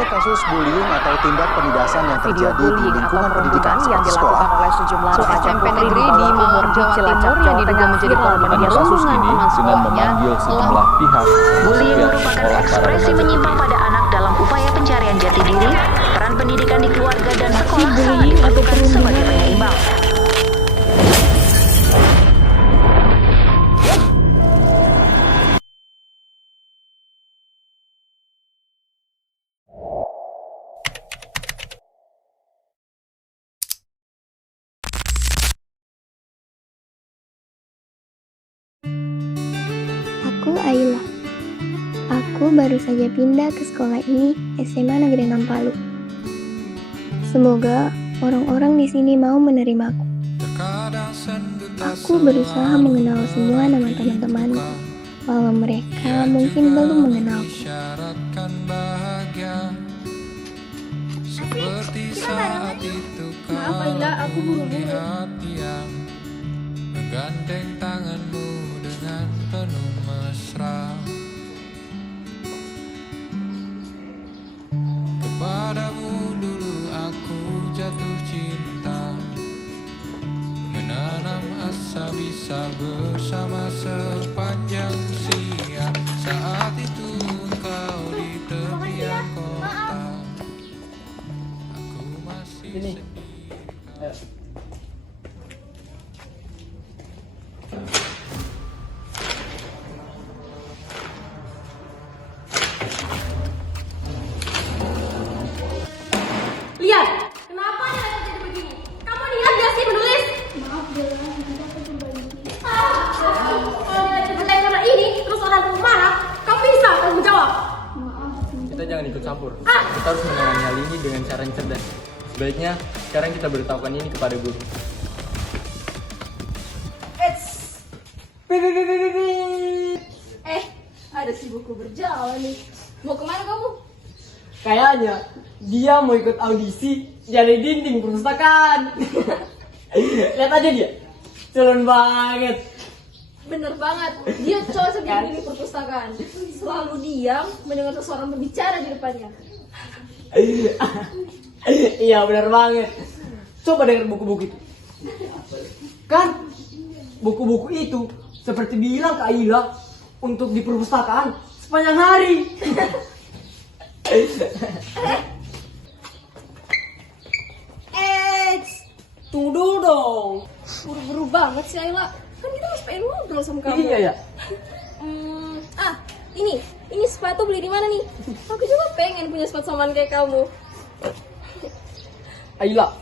Banyaknya kasus bullying atau tindak penindasan yang terjadi di lingkungan pendidikan yang seperti dilakukan sekolah. oleh sejumlah pelajar SMP negeri di Malang, Jawa Timur yang diduga menjadi korban kasus ini dengan memanggil sejumlah pihak. Bullying merupakan ekspresi menyimpang pada anak dalam upaya pencarian jati diri. Peran pendidikan di keluarga dan sekolah sangat diperlukan sebagai penyeimbang. Aku Ayla. Aku baru saja pindah ke sekolah ini, SMA Negeri 6 Palu. Semoga orang-orang di sini mau menerimaku. Aku berusaha mengenal semua nama teman-temanku, walau mereka mungkin belum mengenalku. Kita bareng. Maaf Ayla, aku buru-buru. Menggandeng tanganmu dengan penuh mesra. Kepadamu dulu aku jatuh cinta, menanam asa bisa bersama sepanjang siang. Saat itu engkau di tepian kota, aku masih sendiri. Lihat, kenapa dia jadi begini? Kamu lihat gak sih menulis? Maaf Bella, kita kembali. Kalau dia dipercaya karena ini, terus orang tua marah, kamu bisa tanggung jawab. Maaf. Kita jangan ikut campur. Kita harus menangani hal ini dengan cara yang cerdas. Sebaiknya sekarang kita beritahukan ini kepada guru. Ada si buku berjalan nih. Mau kemana kamu? Kayaknya dia mau ikut audisi jadi dinding perpustakaan. Lihat aja dia, culun banget. Bener banget, dia cocok jadi di perpustakaan. Selalu diam mendengar seseorang berbicara di depannya. Iya benar banget. Coba dengar buku-buku itu. Kan buku-buku itu seperti bilang ke Ayla untuk di perpustakaan sepanjang hari. Tunggu dulu dong. Buru-buru banget sih Ayla. Kan kita masih pengen ngobrol sama kamu. Iya ya. Ini sepatu beli di mana nih? Aku juga pengen punya sepatu samaan kayak kamu. Ayla,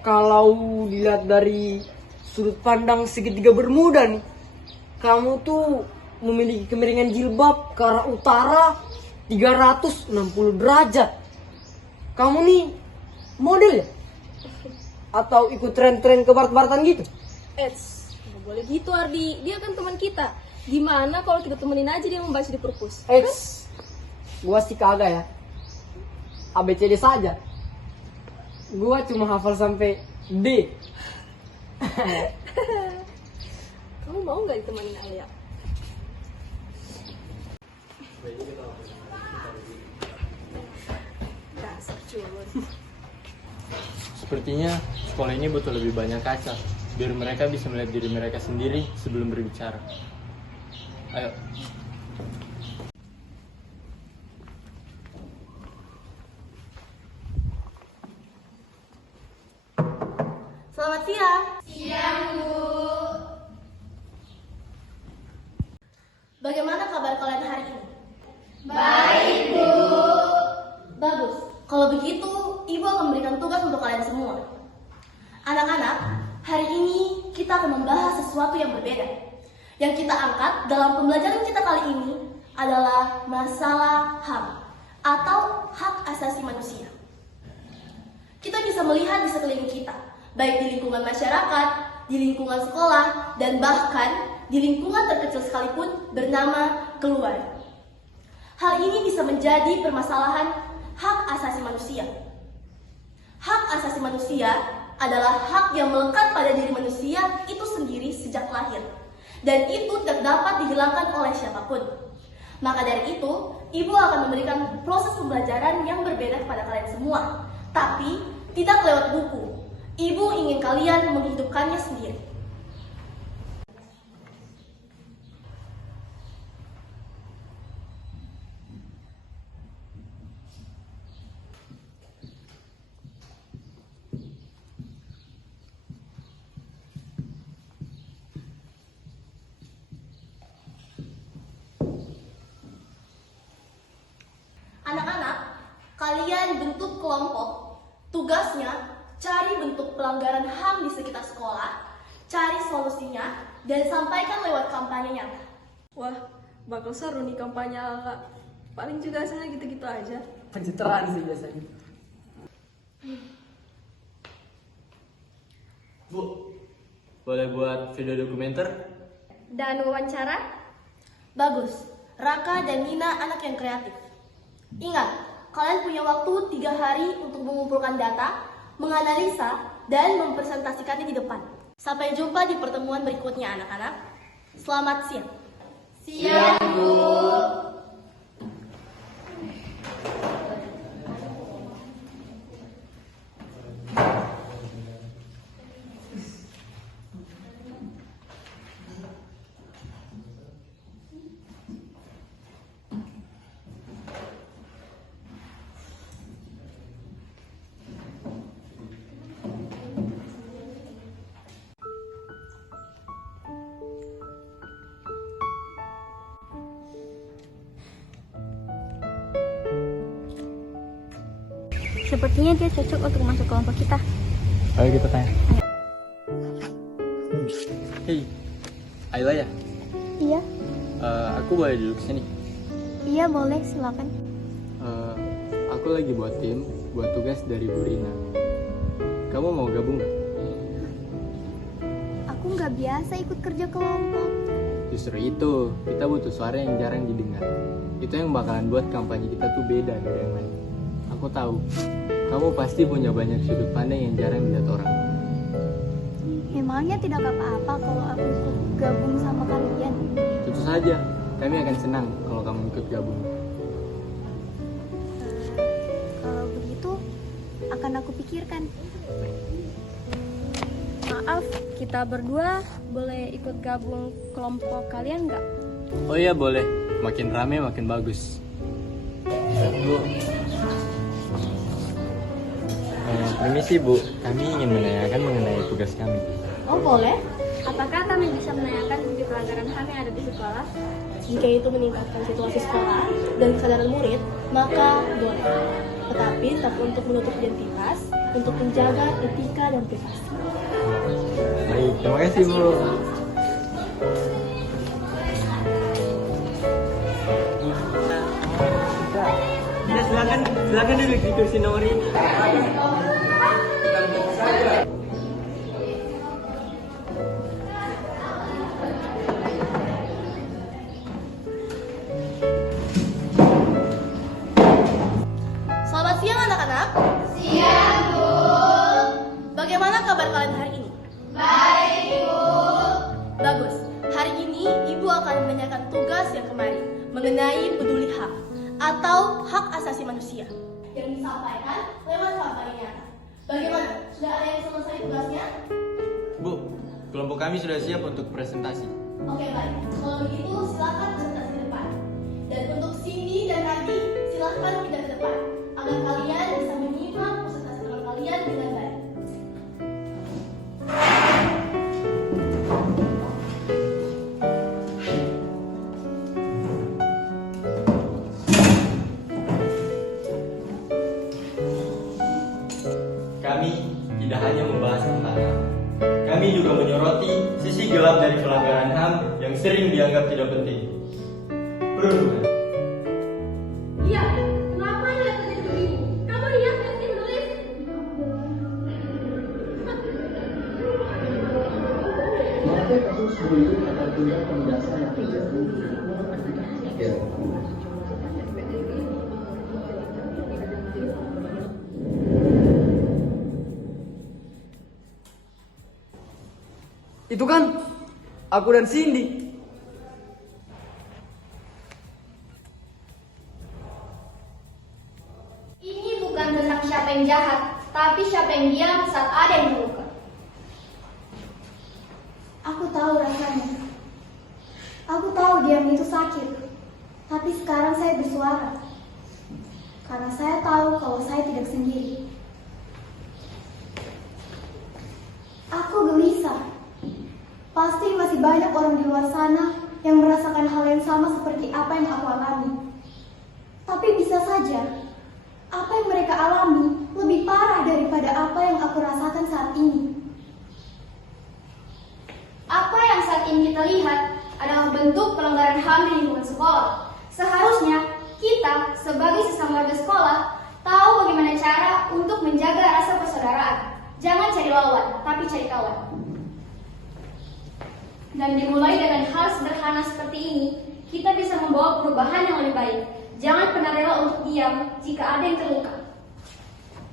kalau dilihat dari sudut pandang segitiga bermuda nih, kamu tuh memiliki kemiringan jilbab ke arah utara 360 derajat. Kamu nih model ya? Atau ikut tren-tren ke barat-baratan gitu? Nggak boleh gitu Ardi, dia kan teman kita. Gimana kalau kita temenin aja dia membaca di perpus? Gua sih kagak ya. ABCD saja. Gua cuma hafal sampai D. Kamu mau nggak ditemenin Alia? Dasar culun. Sepertinya sekolah ini butuh lebih banyak kaca, biar mereka bisa melihat diri mereka sendiri sebelum berbicara. Ayo. Selamat siang. Bagaimana kabar kalian hari ini? Baik, Bu. Bagus. Kalau begitu, Ibu akan memberikan tugas untuk kalian semua. Anak-anak, hari ini kita akan membahas sesuatu yang berbeda. Yang kita angkat dalam pembelajaran kita kali ini adalah masalah HAM atau hak asasi manusia. Kita bisa melihat di sekeliling kita, baik di lingkungan masyarakat, di lingkungan sekolah, dan bahkan di lingkungan terkecil sekalipun bernama keluarga. Hal ini bisa menjadi permasalahan hak asasi manusia. Hak asasi manusia adalah hak yang melekat pada diri manusia itu sendiri sejak lahir, dan itu tidak dapat dihilangkan oleh siapapun. Maka dari itu, ibu akan memberikan proses pembelajaran yang berbeda kepada kalian semua. Tapi, tidak lewat buku. Ibu ingin kalian menghidupkannya sendiri. Anak-anak, kalian bentuk kelompok. Tugasnya, cari bentuk pelanggaran HAM di sekitar sekolah, cari solusinya, dan sampaikan lewat kampanye nyata. Wah, bakal seru nih kampanye Ala. Paling juga hasilnya gitu-gitu aja. Pencitraan sih biasanya. Bu, boleh buat video dokumenter? Dan wawancara? Bagus, Raka dan Nina anak yang kreatif. Ingat, kalian punya waktu 3 hari untuk mengumpulkan data, menganalisa, dan mempresentasikannya di depan. Sampai jumpa di pertemuan berikutnya anak-anak. Selamat siang. Siang, Bu. Sepertinya dia cocok untuk masuk kelompok kita. Ayo kita tanya. Hei, Ayla ya? Iya, Aku boleh duduk sini. iya boleh, silakan. Aku lagi buat tim, buat tugas dari Bu Rina. Kamu mau gabung nggak? Aku nggak biasa ikut kerja kelompok. Justru itu, kita butuh suara yang jarang didengar. Itu yang bakalan buat kampanye kita tuh beda dari yang lain. Aku tahu, kamu pasti punya banyak sudut pandang yang jarang dilihat orang. Emangnya tidak apa-apa kalau aku ikut gabung sama kalian? Tentu saja, kami akan senang kalau kamu ikut gabung. Kalau begitu, akan aku pikirkan. Maaf, kita berdua boleh ikut gabung kelompok kalian nggak? Oh iya boleh, makin rame makin bagus. Bu, permisi Bu, kami ingin menanyakan mengenai tugas kami. Oh, boleh. Apakah kami bisa menanyakan bukti pelanggaran HAM yang ada di sekolah? Jika itu meningkatkan situasi sekolah dan kesadaran murid, maka boleh. Tetapi tetap untuk menutup identitas, untuk menjaga etika dan privasi. Baik, terima kasih Bu. Ya, silakan duduk di kursi nomor ini. Selamat siang anak-anak. Siang, Bu. Bagaimana kabar kalian hari ini? Baik, Bu. Bagus. Hari ini Ibu akan menanyakan tugas yang kemarin mengenai peduli HAM atau hak asasi manusia yang disampaikan lewat kampanye nyata. Bagaimana? Sudah ada yang selesai tugasnya? Bu, kelompok kami sudah siap untuk presentasi. Oke, baik. Kalau begitu silakan presentasi ke depan. Dan untuk Cindy dan Nadi, silakan pindah ke depan agar kalian bisa menyimak presentasi teman kalian dengan baik. Kami tidak hanya membahas tentang HAM, kami juga menyoroti sisi gelap dari pelanggaran HAM yang sering dianggap tidak penting. Perundungan. Iya, kenapa lihat terjadi begini? Kamu lihat nggak sih menulis? Maka kasus berikut akan tindak penindasan yang terjadi. Itu kan aku dan Cindy. ada yang terluka. Aku tahu rasanya. Aku tahu diam itu sakit. Tapi sekarang saya bersuara. Karena saya tahu kalau saya tidak sendiri. Aku gelisah. Pasti masih banyak orang di luar sana yang merasakan hal yang sama seperti apa yang aku alami. Tapi bisa saja, apa yang mereka alami lebih parah daripada apa yang aku rasakan saat ini. Apa yang saat ini kita lihat adalah bentuk pelanggaran HAM di lingkungan sekolah. Seharusnya kita sebagai sesama warga sekolah tahu bagaimana cara untuk menjaga rasa persaudaraan. Jangan cari lawan, tapi cari kawan. Dan dimulai dengan hal sederhana seperti ini, kita bisa membawa perubahan yang lebih baik. Jangan pernah rela untuk diam jika ada yang terluka.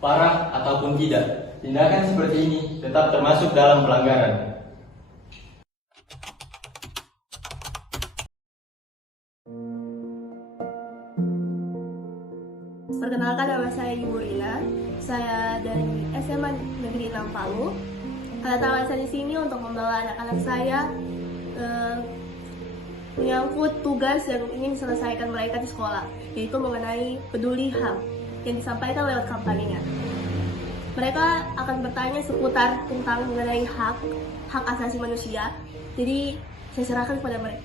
Parah ataupun tidak, tindakan seperti ini tetap termasuk dalam pelanggaran. Perkenalkan, nama saya Ibu Rina. Saya dari SMA Negeri 6 Palu. Datang saya di sini untuk membawa anak-anak saya menyangkut tugas yang ingin diselesaikan mereka di sekolah, yaitu mengenai peduli HAM yang disampaikan lewat kampanyenya. Mereka akan bertanya seputar tentang mengenai hak asasi manusia. Jadi saya serahkan kepada mereka.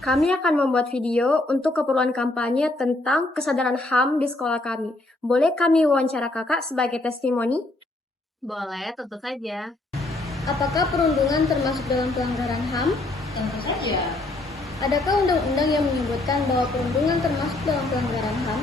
Kami akan membuat video untuk keperluan kampanye tentang kesadaran HAM di sekolah kami. Boleh kami wawancara kakak sebagai testimoni? Boleh, tentu saja. Apakah perundungan termasuk dalam pelanggaran HAM? Tentu saja. Adakah undang-undang yang menyebutkan bahwa perundungan termasuk dalam pelanggaran HAM?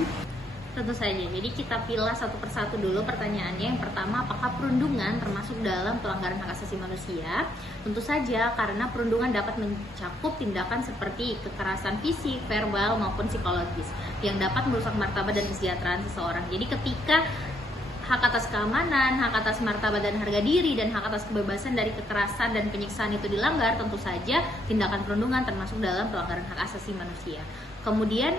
Tentu saja. Jadi kita pilah satu persatu dulu pertanyaannya. Yang pertama, apakah perundungan termasuk dalam pelanggaran hak asasi manusia? Tentu saja, karena perundungan dapat mencakup tindakan seperti kekerasan fisik, verbal maupun psikologis yang dapat merusak martabat dan kesejahteraan seseorang. Jadi ketika hak atas keamanan, hak atas martabat dan harga diri, dan hak atas kebebasan dari kekerasan dan penyiksaan itu dilanggar, tentu saja tindakan perundungan termasuk dalam pelanggaran hak asasi manusia. Kemudian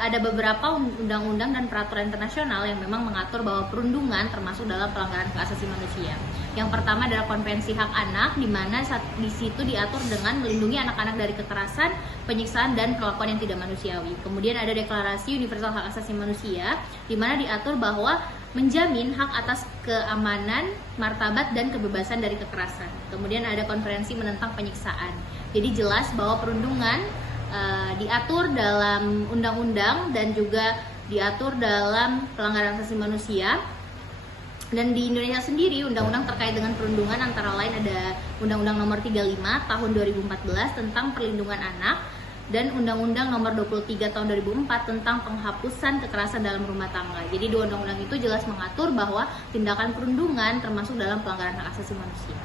ada beberapa undang-undang dan peraturan internasional yang memang mengatur bahwa perundungan termasuk dalam pelanggaran hak asasi manusia. Yang pertama adalah Konvensi Hak Anak, di mana di situ diatur dengan melindungi anak-anak dari kekerasan, penyiksaan, dan perlakuan yang tidak manusiawi. Kemudian ada Deklarasi Universal Hak Asasi Manusia, di mana diatur bahwa menjamin hak atas keamanan, martabat, dan kebebasan dari kekerasan. Kemudian ada Konferensi Menentang Penyiksaan. Jadi jelas bahwa perundungan diatur dalam undang-undang dan juga diatur dalam pelanggaran hak asasi manusia. Dan di Indonesia sendiri, undang-undang terkait dengan perundungan antara lain ada Undang-Undang Nomor 35 Tahun 2014 tentang Perlindungan Anak, dan Undang-Undang Nomor 23 Tahun 2004 tentang penghapusan kekerasan dalam rumah tangga. Jadi dua undang-undang itu jelas mengatur bahwa tindakan perundungan termasuk dalam pelanggaran hak asasi manusia.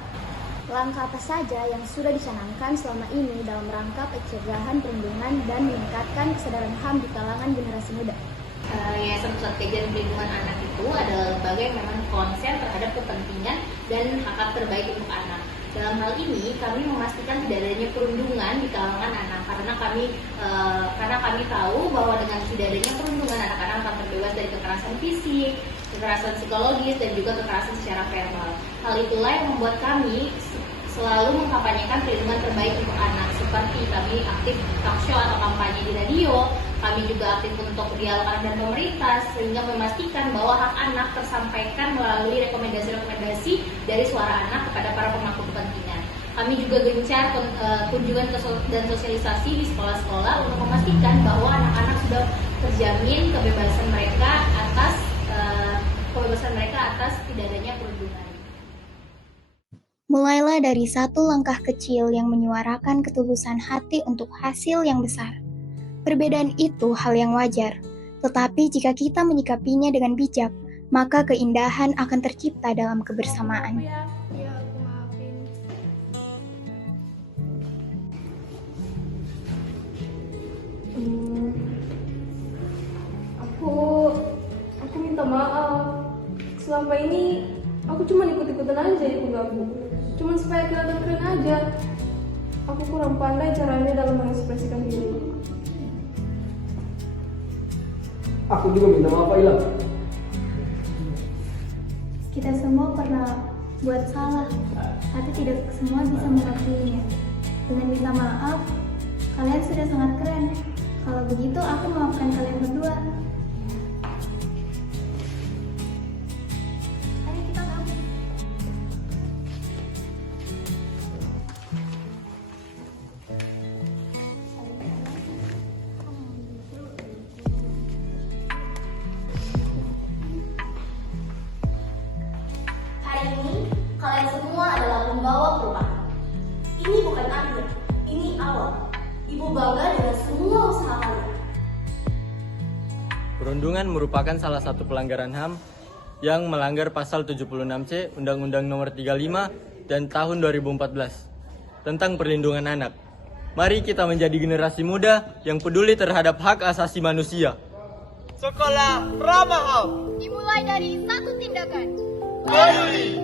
Langkah apa saja yang sudah dicanangkan selama ini dalam rangka pencegahan perundungan dan meningkatkan kesadaran HAM di kalangan generasi muda? Yayasan Pusat Kajian Perlindungan Anak itu adalah lembaga yang memang konsen terhadap kepentingan dan hak terbaik untuk anak. Dalam hal ini kami memastikan tidak adanya perundungan di kalangan anak, karena kami tahu bahwa dengan tidak adanya perundungan, anak-anak akan terbebas dari kekerasan fisik, kekerasan psikologis, dan juga kekerasan secara verbal. Hal itulah yang membuat kami selalu mengkampanyekan perlindungan terbaik untuk anak, seperti kami aktif talkshow atau kampanye di radio. Kami juga aktif untuk dialog anak dan pemerintah, sehingga memastikan bahwa hak anak tersampaikan melalui rekomendasi-rekomendasi dari suara anak kepada para pemangku kepentingan. Kami juga gencar kunjungan dan sosialisasi di sekolah-sekolah untuk memastikan bahwa anak-anak sudah terjamin kebebasan mereka atas tidak adanya perundungan. Mulailah dari satu langkah kecil yang menyuarakan ketulusan hati untuk hasil yang besar. Perbedaan itu hal yang wajar, tetapi jika kita menyikapinya dengan bijak, maka keindahan akan tercipta dalam kebersamaan. Aku minta maaf. Selama ini aku cuma ikut-ikutan aja jadi penggabung. Cuma supaya kelihatan keren aja. Aku kurang pandai caranya dalam mengekspresikan diri. Aku juga minta maaf, Pak Ilham. Kita semua pernah buat salah, tapi tidak semua bisa mengakuinya. Dengan minta maaf, kalian sudah sangat keren. Kalau begitu, aku memaafkan kalian berdua. Ayo kita gabung. Hari ini, kalian semua adalah pembawa perubahan. Ini bukan akhir, ini awal. Ibu bangga dengan semua usaha kalian. Perundungan merupakan salah satu pelanggaran HAM yang melanggar pasal 76C Undang-Undang Nomor 35 dan tahun 2014 tentang perlindungan anak. Mari kita menjadi generasi muda yang peduli terhadap hak asasi manusia. Sekolah ramah HAM. Dimulai dari satu tindakan. Peduli